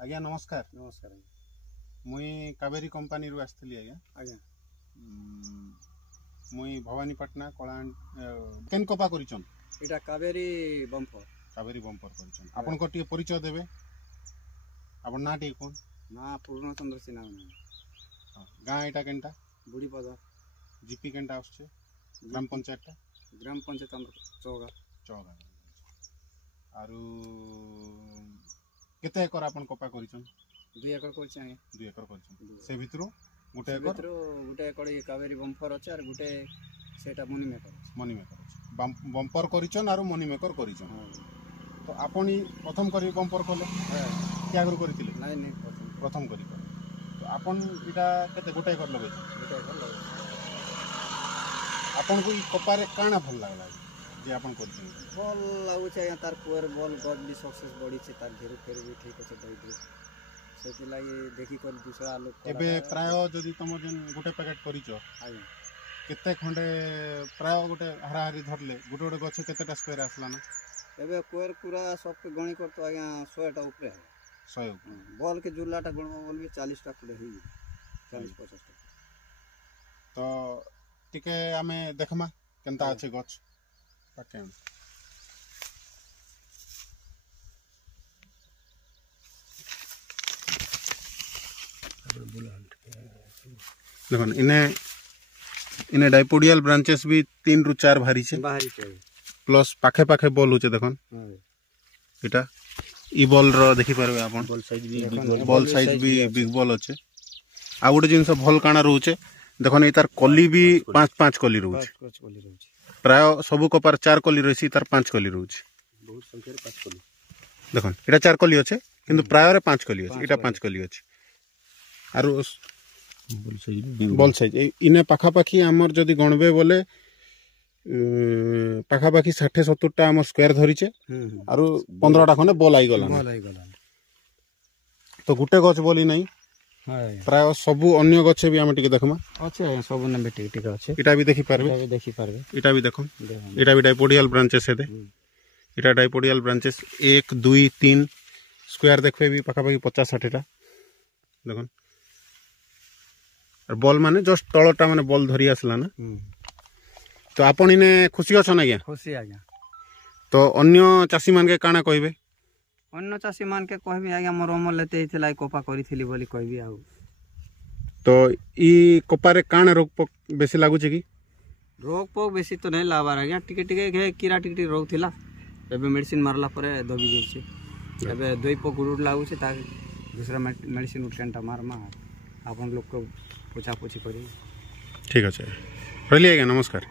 आज्ञा नमस्कार। नमस्कार मुई कावेरी कंपनी रु आसली आज्ञा। आज्ञा मुई भवानीपाटना कलाहांड केन कपा करिचन इटा कावेरी बम्पर करिचन आपन को टिके परिचय देबे आपन ना टिके कोन ना पूर्णचंद्र सिन्हा गाँ एटा केनटा बुढ़ीपदा जीपी केनटा आछे ग्राम पंचायत हमर चौगा आरु केते एकर आपन कपा करिचन 2 एकर करछे 2 एकर करछन से भितरो गुटे एकर ये कावेरी बम्पर अछि आर गुटे सेटा मनी मेकर अछि बम्पर करिचन आरु मनी मेकर करिचन। तो आपन प्रथम करी बम्पर कोले क्या करू करितिले नहीं प्रथम करी तो आपन इटा केते गुटे एकर लगै आपन को कपारे काना भल लागला जे आपन करछन भल लागु छै तार पुअर बॉल गड भी सक्सेस बडी छै तार घेर फेर भी ठीक अछि दई सेति लागि देखि कर दूसरा लोग एबे प्राय जदी तुम जन गुटे पैकेट करिचो आइ केते खंडे प्राय गुटे हराहरी धरले गुटे गुटे गछ केतेटा स्क्वायर आसला ना एबे कोर पूरा सब के गणी कर तो आज्ञा 100 टा ऊपर है 100 बॉल के जुल्लाटा गणवा बोल भी 40 टा कुले ही 40-50 टा तो टिके आमे देखमा केनता अछि गछ पाके देखन इने डाइपोडियल ब्रांचेस भी 3 रु 4 भारी छे प्लस पाखे पाखे बॉल होचे देखन इटा ई बॉल रो देखि परबे आपन बॉल साइज भी बिग बॉल होचे आ गुटे जिंस भल काना रहउचे देखन ई तार कली भी 5 कली रहउचे प्राय सब कपार 4 कली रहसी तार 5 कली रहउचे बहुत संख्या 5 कली देखन इटा 4 कली होचे किंतु प्राय रे 5 कली होचे इटा 5 कली होचे आरो बॉल साइज इने पाखा पाखी हमर जदी गणबे बोले पाखा पाखी 60-70 टा हमर स्क्वायर धरिचे आरो 15 टा खने बॉल आइ गला तो गुटे गछ बोली नहीं प्राय सब अन्य गछे भी हम टिके देखमा अच्छे सब ने बेटी टिके अच्छे इटा भी देखि पारबे इटा भी देखो इटा भी डाइपोडियल ब्रांचेस है इटा डाइपोडियल ब्रांचेस 1 2 3 स्क्वायर देखबे भी पाखा पाखी 50-60 टा देखन और बॉल माने जस्ट तळटा माने बॉल धरी आसला ना तो आपण इने खुशी अछन आज्ञा खुशी आज्ञा तो अन्य चासी मान के काना कहबे अन्य चासी मान के कहबी आज्ञा मोर अमल लेते हितला कोपा करिथिली बोली कहबी आ तो ई कोपा रे काना रोग पोक बेसी लागु छै की रोग पोक बेसी तो नहीं लाबार आज्ञा टिके टिके घे कीड़ा टिके रोग थिला एबे मेडिसिन मारला परे दबी जाय छै एबे दोई पोक गुड लागु छै ता दूसरा मेडिसिन उठेंटा मारमा आपन लोग को पूछा पूछी करी ठीक है रहली आज्ञा नमस्कार।